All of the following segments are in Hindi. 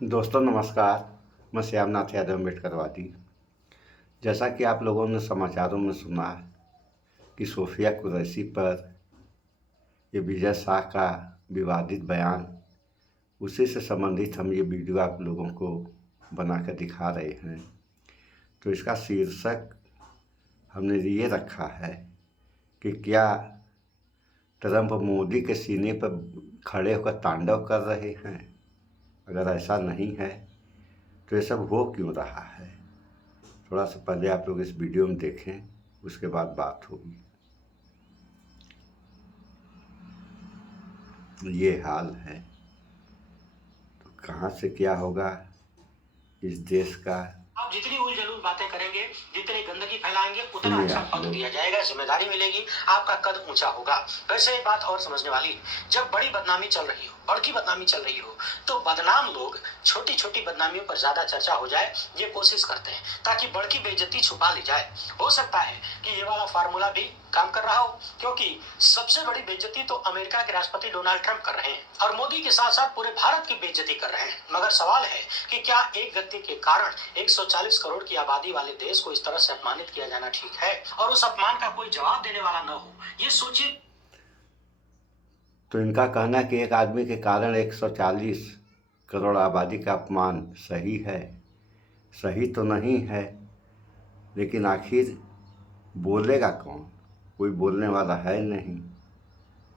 दोस्तों नमस्कार। मैं श्यामनाथ यादव अम्बेडकरवादी। जैसा कि आप लोगों ने समाचारों में सुना कि सोफिया कुरैशी पर ये विजय शाह का विवादित बयान, उसी से संबंधित हम ये वीडियो आप लोगों को बना कर दिखा रहे हैं। तो इसका शीर्षक हमने ये रखा है कि क्या ट्रंप मोदी के सीने पर खड़े होकर तांडव कर रहे हैं। अगर ऐसा नहीं है तो ये सब हो क्यों रहा है। थोड़ा सा पहले आप लोग इस वीडियो में देखें, उसके बाद बात होगी। ये हाल है तो कहाँ से क्या होगा इस देश का। आप जितनी उलझुल बातें करेंगे, जितनी गंदगी फैलाएंगे, उतना अच्छा पद दिया जाएगा, जिम्मेदारी मिलेगी, आपका कद ऊंचा होगा। वैसे एक बात और समझने वाली, जब बड़ी बदनामी चल रही हो, बड़की बदनामी चल रही हो, तो बदनाम लोग छोटी छोटी बदनामियों पर ज्यादा चर्चा हो जाए ये कोशिश करते हैं, ताकि बड़की बेइज्जती छुपा ली जाए। हो सकता है कि ये वाला फार्मूला भी काम कर रहा हो, क्योंकि सबसे बड़ी बेइज्जती तो अमेरिका के राष्ट्रपति डोनाल्ड ट्रंप कर रहे हैं और मोदी के साथ साथ पूरे भारत की बेइज्जती कर रहे हैं। मगर सवाल है कि क्या एक व्यक्ति के कारण 140 करोड़ की आबादी वाले देश को इस तरह से अपमानित किया जाना ठीक है, और उस अपमान का कोई जवाब देने वाला न हो, ये सोचिए। तो इनका कहना कि एक आदमी के कारण 140 करोड़ आबादी का अपमान सही है। सही तो नहीं है, लेकिन आखिर बोलेगा कौन। कोई बोलने वाला है नहीं।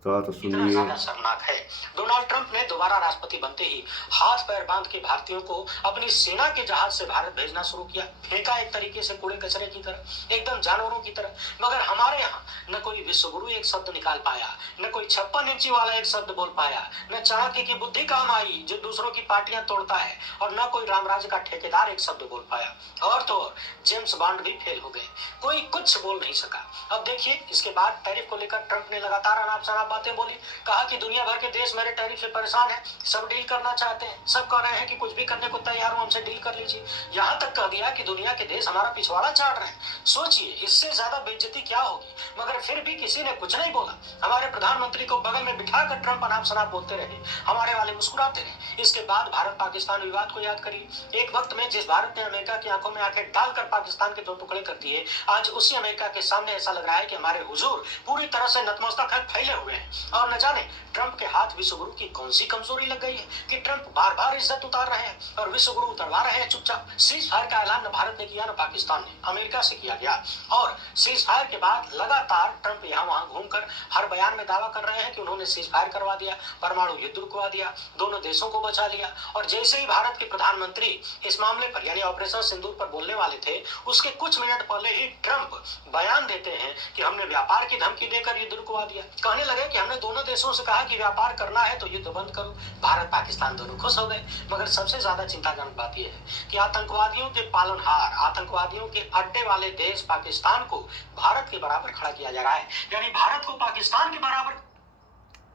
तो सुनिए। ज्यादा शर्मनाक है, डोनाल्ड ट्रंप ने दोबारा राष्ट्रपति बनते ही हाथ पैर बांध के भारतीयों को अपनी सेना के जहाज से भारत भेजना शुरू किया। फेंका एक तरीके से कूड़े कचरे की तरह, एकदम जानवरों की तरह। मगर हमारे यहाँ न कोई विश्वगुरु एक शब्द निकाल पाया, न कोई 56 इंची वाला एक शब्द बोल पाया, न चाणक्य की बुद्धि काम आई जो दूसरों की पार्टियां तोड़ता है, और न कोई रामराज का ठेकेदार एक शब्द बोल पाया। और तो और जेम्स बॉन्ड भी फेल हो गए, कोई कुछ बोल नहीं सका। अब देखिए, इसके बाद टैरिफ को लेकर ट्रंप ने लगातार अनाप शनाप बातें बोली। कहा कि दुनिया भर के देश मेरे टैरिफ से परेशान हैं, सब डील करना चाहते हैं, सब कह रहे हैं कि कुछ भी करने को तैयार हूं, हमसे डील कर लीजिए। यहां तक कह दिया कि दुनिया के देश हमारा पिछवाड़ा चाट रहे हैं। सोचिए, इससे ज्यादा बेइज्जती क्या होगी। मगर फिर भी किसी ने कुछ नहीं बोला। हमारे प्रधानमंत्री को बगल में बिठाकर ट्रंप अनाप शनाप बोलते रहे, हमारे वाले मुस्कुराते रहे। इसके बाद भारत पाकिस्तान विवाद को याद करिए। एक वक्त में जिस भारत ने अमेरिका की आंखों में आंखें डालकर पाकिस्तान के 2 टुकड़े कर दिए, आज उसी अमेरिका के सामने ऐसा लग रहा है कि हमारे हुजूर पूरी तरह से नतमस्तक है, फैले हुए हैं। और न जाने ट्रंप के हाथ विश्वगुरु की कौन सी कमजोरी लग गई है कि ट्रंप बार बार इज्जत उतार रहे हैं और विश्वगुरु उतरवा रहे हैं चुपचाप। सीज फायर का ऐलान न भारत ने किया न पाकिस्तान ने, अमेरिका से किया गया। और सीज फायर के बाद लगातार ट्रंप यहाँ वहां घूमकर हर बयान में दावा कर रहे हैं कि उन्होंने सीज फायर करवा दिया, परमाणु युद्ध रुकवा दिया, दोनों देशों को बचा लिया। और जैसे ही भारत के प्रधानमंत्री इस मामले पर यानी ऑपरेशन सिंदूर पर बोलने वाले थे, उसके कुछ मिनट पहले ही ट्रंप बयान देते हैं कि हमने व्यापार की धमकी देकर युद्ध रुकवा दिया। कहने लगे कि हमने दोनों देशों से कहा कि व्यापार करना है तो युद्ध बंद करो। भारत पाकिस्तान दोनों खुश हो गए। मगर सबसे ज्यादा चिंताजनक बात यह है कि आतंकवादियों के पालनहार, आतंकवादियों के अड्डे वाले देश पाकिस्तान को भारत के बराबर खड़ा किया जा रहा है, यानी भारत को पाकिस्तान के बराबर।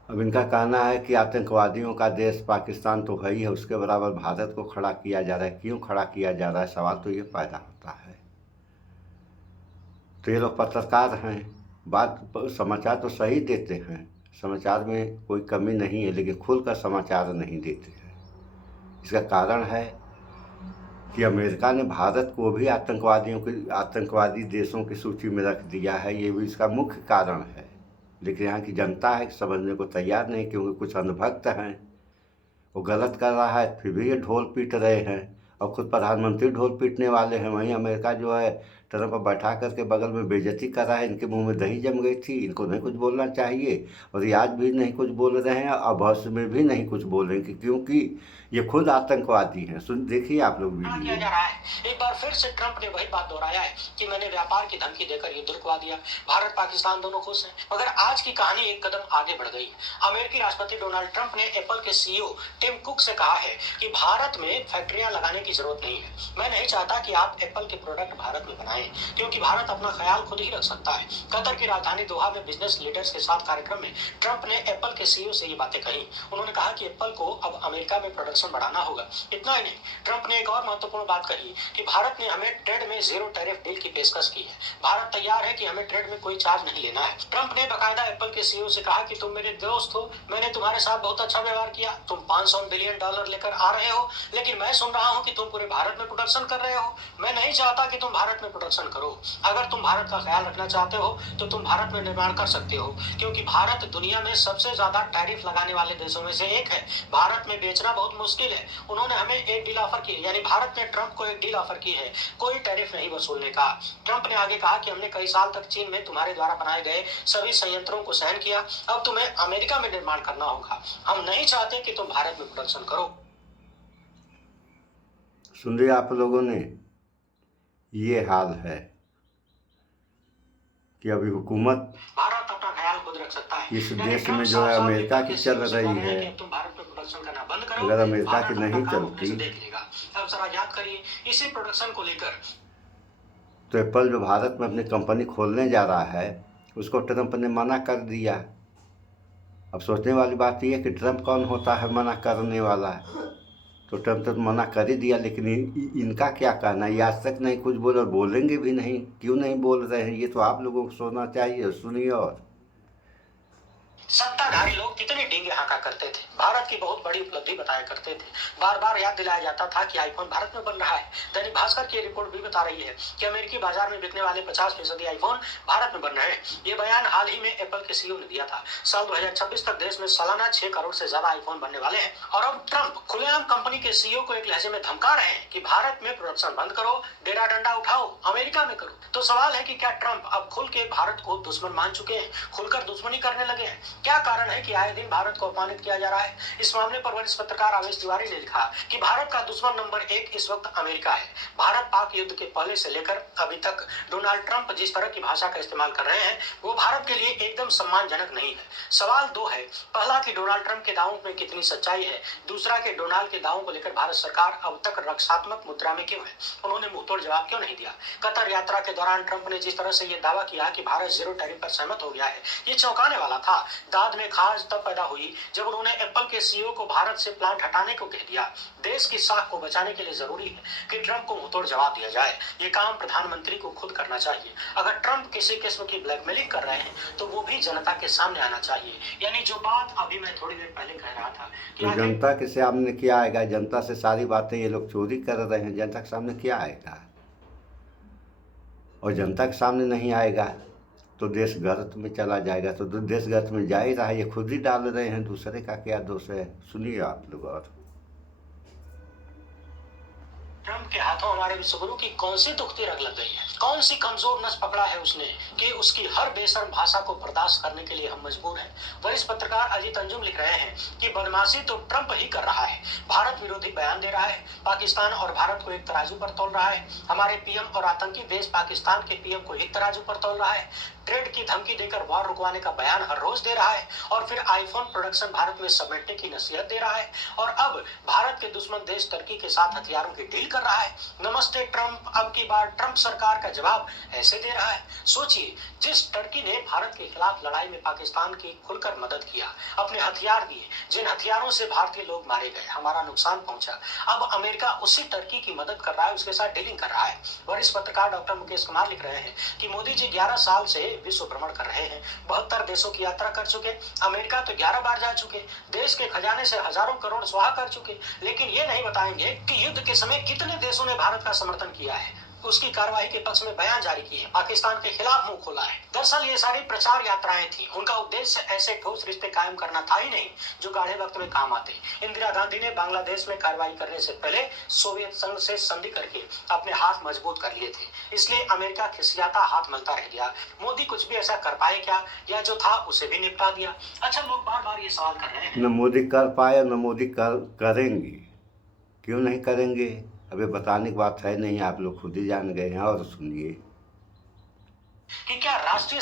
अब इनका कहना है कि आतंकवादियों का देश पाकिस्तान तो है ही है, उसके बराबर भारत को खड़ा किया जा रहा है। क्यों खड़ा किया जा रहा है, सवाल तो ये पैदा होता है। तो ये लोग पत्रकार हैं, बात समाचार तो सही देते हैं, समाचार में कोई कमी नहीं है, लेकिन खुलकर समाचार नहीं देते हैं। इसका कारण है कि अमेरिका ने भारत को भी आतंकवादी देशों की सूची में रख दिया है। ये भी इसका मुख्य कारण है। लेकिन यहाँ की जनता है समझने को तैयार नहीं, क्योंकि कुछ अंधभक्त हैं, वो गलत कर रहा है फिर भी ये ढोल पीट रहे हैं। और खुद प्रधानमंत्री ढोल पीटने वाले हैं। वहीं अमेरिका जो है ट्रंप बैठा करके बगल में बेइज्जती कर रहा है। इनके मुंह में दही जम गई थी, इनको नहीं कुछ बोलना चाहिए, और ये आज भी नहीं कुछ बोल रहे हैं और भविष्य में भी नहीं कुछ बोलेंगे, क्योंकि ये खुद आतंकवादी हैं। सुन देखिए आप लोग किया वीडियो। जा रहा है। एक बार फिर से ट्रंप ने वही बात दोहराया है कि मैंने व्यापार की धमकी देकर युद्ध रुकवा दिया, भारत पाकिस्तान दोनों खुश हैं। मगर आज की कहानी एक कदम आगे बढ़ गई। अमेरिकी राष्ट्रपति डोनाल्ड ट्रंप ने एप्पल के सीईओ टिम कुक से कहा है कि भारत में फैक्ट्रियां लगाने की जरूरत नहीं है। मैं नहीं चाहता कि आप एप्पल के प्रोडक्ट भारत में बनाएं। जाएं, क्योंकि भारत अपना ख्याल खुद ही रख सकता है। कतर की राजधानी दोहा में बिजनेस लीडर्स के साथ कार्यक्रम में ट्रंप ने एप्पल के सीईओ से ये बातें कही। उन्होंने कहा कि एप्पल को अब अमेरिका में प्रोडक्शन बढ़ाना होगा। इतना ही नहीं, ट्रंप ने एक और महत्वपूर्ण बात कही कि भारत ने हमें ट्रेड में जीरो टैरिफ डील की पेशकश की है। भारत तैयार है कि हमें ट्रेड में कोई चार्ज नहीं लेना है। ट्रंप ने बाकायदा एप्पल के सीईओ से कहा कि तुम मेरे दोस्त हो, मैंने तुम्हारे साथ बहुत अच्छा व्यवहार किया, तुम $500 बिलियन लेकर आ रहे हो, लेकिन मैं सुन रहा हूं कि तुम पूरे भारत में प्रोडक्शन कर रहे हो। मैं नहीं चाहता कि तुम भारत में प्रोडक्शन करो। अगर तुम भारत का ख्याल रखना चाहते हो तो तुम भारत में निर्माण कर सकते हो, क्योंकि भारत दुनिया में सबसे ज्यादा टैरिफ लगाने वाले देशों में से एक है। भारत में बेचना बहुत मुश्किल है। उन्होंने हमें एक डील ऑफर की, यानी भारत ने ट्रंप को एक डील ऑफर की है, कोई टैरिफ नहीं वसूलने का। ट्रंप ने आगे कहा कि हमने कई साल तक चीन में तुम्हारे द्वारा बनाए गए सभी संयंत्रों को सहन किया, अब तुम्हें अमेरिका में निर्माण करना होगा। हम नहीं चाहते कि तुम भारत में प्रोडक्शन करो। सुन लिया आप लोगों ने, ये हाल है कि अभी हुकूमत भारत अपना ख्याल खुद रख सकता है। इस देश में जो है अमेरिका की चल रही है, तुम भारत में प्रोडक्शन करना बंद करो, अगर अमेरिका की भारत नहीं अपना काम चलती अपने से देख लेगा। अब जरा याद करिए, इसी प्रोडक्शन को लेकर तो एप्पल जो भारत में अपनी कंपनी खोलने जा रहा है उसको ट्रंप ने मना कर दिया। अब सोचने वाली बात यह है कि ट्रंप कौन होता है मना करने वाला है, तो ट्रंप तो मना कर ही दिया, लेकिन इनका क्या कहना है? ये आज तक नहीं कुछ बोले और बोलेंगे भी नहीं। क्यों नहीं बोल रहे हैं ये तो आप लोगों को सोचना चाहिए। सुनिए। और सत्ताधारी लोग कितने डींगे हाँका करते थे, भारत की बहुत बड़ी उपलब्धि बताया करते थे, बार बार याद दिलाया जाता था कि आईफोन भारत में बन रहा है। दैनिक भास्कर की रिपोर्ट भी बता रही है कि अमेरिकी बाजार में बिकने वाले 50% आईफोन भारत में बन रहे हैं। ये बयान हाल ही में एप्पल के सीईओ ने दिया था। साल 2026 तक देश में सालाना 6 करोड़ से ज्यादा आईफोन बनने वाले हैं। और अब ट्रंप खुलेआम कंपनी के सीईओ को एक लहजे में धमका रहे हैं कि भारत में प्रोडक्शन बंद करो, डेरा डंडा उठाओ, अमेरिका में करो। तो सवाल है कि क्या ट्रंप अब खुल के भारत को दुश्मन मान चुके हैं, खुलकर दुश्मनी करने लगे हैं? क्या कारण है कि आए दिन भारत को अपमानित किया जा रहा है? इस मामले पर वरिष्ठ पत्रकार आवेश तिवारी ने लिखा कि भारत का दुश्मन नंबर 1 इस वक्त अमेरिका है। भारत पाक युद्ध के पहले से लेकर अभी तक डोनाल्ड ट्रंप जिस तरह की भाषा का इस्तेमाल कर रहे हैं वो भारत के लिए एकदम सम्मानजनक नहीं है। सवाल दो है, पहला कि डोनाल्ड ट्रंप के दावों में कितनी सच्चाई है, दूसरा कि डोनाल्ड के दावों को लेकर भारत सरकार अब तक रक्षात्मक मुद्रा में क्यों है, उन्होंने मुंहतोड़ जवाब क्यों नहीं दिया? कतर यात्रा के दौरान ट्रंप ने जिस तरह से ये दावा किया कि भारत जीरो टैरिफ पर सहमत हो गया है, ये चौंकाने वाला था। दाद में खाज तब पैदा हुई जब उन्होंने एप्पल के सीईओ को भारत से प्लांट हटाने को कह दिया। देश की साख को बचाने के लिए जरूरी है कि ट्रंप को मुंहतोड़ जवाब दिया जाए। ये काम प्रधानमंत्री को खुद करना चाहिए। अगर ट्रंप किसी किस्म की ब्लैकमेलिंग कर रहे हैं तो वो भी जनता के सामने आना चाहिए। यानी जो बात अभी मैं थोड़ी देर पहले कह रहा था कि तो जनता के सामने क्या आएगा? जनता से सारी बातें ये लोग चोरी कर रहे हैं, जनता के सामने क्या आएगा? और जनता के सामने नहीं आएगा तो देश गर्त में चला जाएगा। तो देश गर्त में जा ही रहा है, ये खुद ही डाल रहे हैं, दूसरे का क्या दोष है? सुनिए आप लोग। और ट्रंप के हाथों हमारे विश्वगुरु की कौन सी दुखती रग लग गई है, कौन सी कमजोर नस पकड़ा है उसने कि उसकी हर बेशर्म भाषा को बर्दाश्त करने के लिए हम मजबूर हैं। वरिष्ठ पत्रकार अजीत अंजुम लिख रहे हैं कि बदमाशी तो ट्रंप ही कर रहा है, भारत विरोधी बयान दे रहा है, पाकिस्तान और भारत को एक तराजू पर तोल रहा है, हमारे पीएम और आतंकी देश पाकिस्तान के पीएम को एक तराजू पर तोल रहा है, ट्रेड की धमकी देकर वॉर रुकवाने का बयान हर रोज दे रहा है, और फिर आईफोन प्रोडक्शन भारत में समेटने की नसीहत दे रहा है, और अब भारत के दुश्मन देश टर्की के साथ हथियारों की डील कर रहा है। नमस्ते ट्रंप, अब की बार ट्रंप सरकार का जवाब ऐसे दे रहा है। सोचिए, जिस टर्की ने भारत के खिलाफ लड़ाई में पाकिस्तान की खुलकर मदद किया, अपने हथियार दिए, जिन हथियारों से भारतीय लोग मारे गए, हमारा नुकसान पहुंचा, अब अमेरिका उसी टर्की की मदद कर रहा है, उसके साथ डीलिंग कर रहा है। वरिष्ठ पत्रकार डॉक्टर मुकेश कुमार लिख रहे हैं कि मोदी जी 11 साल से विश्व भ्रमण कर रहे हैं, 72 देशों की यात्रा कर चुके, अमेरिका तो 11 बार जा चुके, देश के खजाने से हजारों करोड़ स्वाहा कर चुके, लेकिन ये नहीं बताएंगे कि युद्ध के समय कितने देशों ने भारत का समर्थन किया है, उसकी कार्रवाई के पक्ष में बयान जारी किए, पाकिस्तान के खिलाफ मुंह खोला है। दरअसल ये सारी प्रचार यात्राएं थी, उनका उद्देश्य ऐसे ठोस रिश्ते कायम करना था ही नहीं जो गाढ़े वक्त में काम आते। इंदिरा गांधी ने बांग्लादेश में कार्रवाई करने से पहले सोवियत संघ से संधि करके अपने हाथ मजबूत कर लिए थे, इसलिए अमेरिका खिसियाता हाथ मलता रह गया। मोदी कुछ भी ऐसा कर पाए क्या, या जो था उसे भी निपटा दिया? अच्छा, लोग बार बार ये सवाल कर रहे हैं, न मोदी कर पाए न मोदी करेंगे। क्यों नहीं करेंगे? अभी बताने की बात है नहीं, आप लोग खुद ही जान गए हैं। और सुनिए कि क्या राष्ट्रीय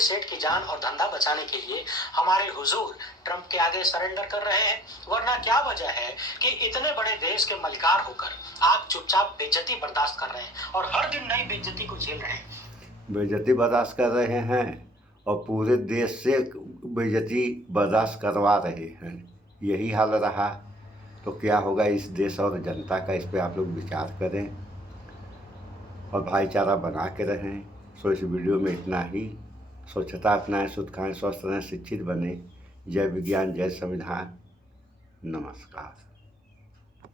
सेठ की जान और धंधा बचाने के लिए हमारे हुजूर ट्रंप के आगे सरेंडर कर रहे हैं? वरना क्या वजह है कि इतने बड़े देश के मलिकार होकर आप चुपचाप बेइज्जती बर्दाश्त कर रहे हैं और हर दिन नई बेइज्जती को झेल रहे हैं। बेइज्जती बर्दाश्त कर रहे हैं और पूरे देश से बेइज्जती बर्दाश्त करवा रहे हैं। यही हाल रहा तो क्या होगा इस देश और जनता का, इस पर आप लोग विचार करें और भाईचारा बना के रहें। सो इस वीडियो में इतना ही। स्वच्छता अपनाएं, शुद्ध खाएं, स्वस्थ रहें, शिक्षित बने। जय विज्ञान, जय संविधान। नमस्कार।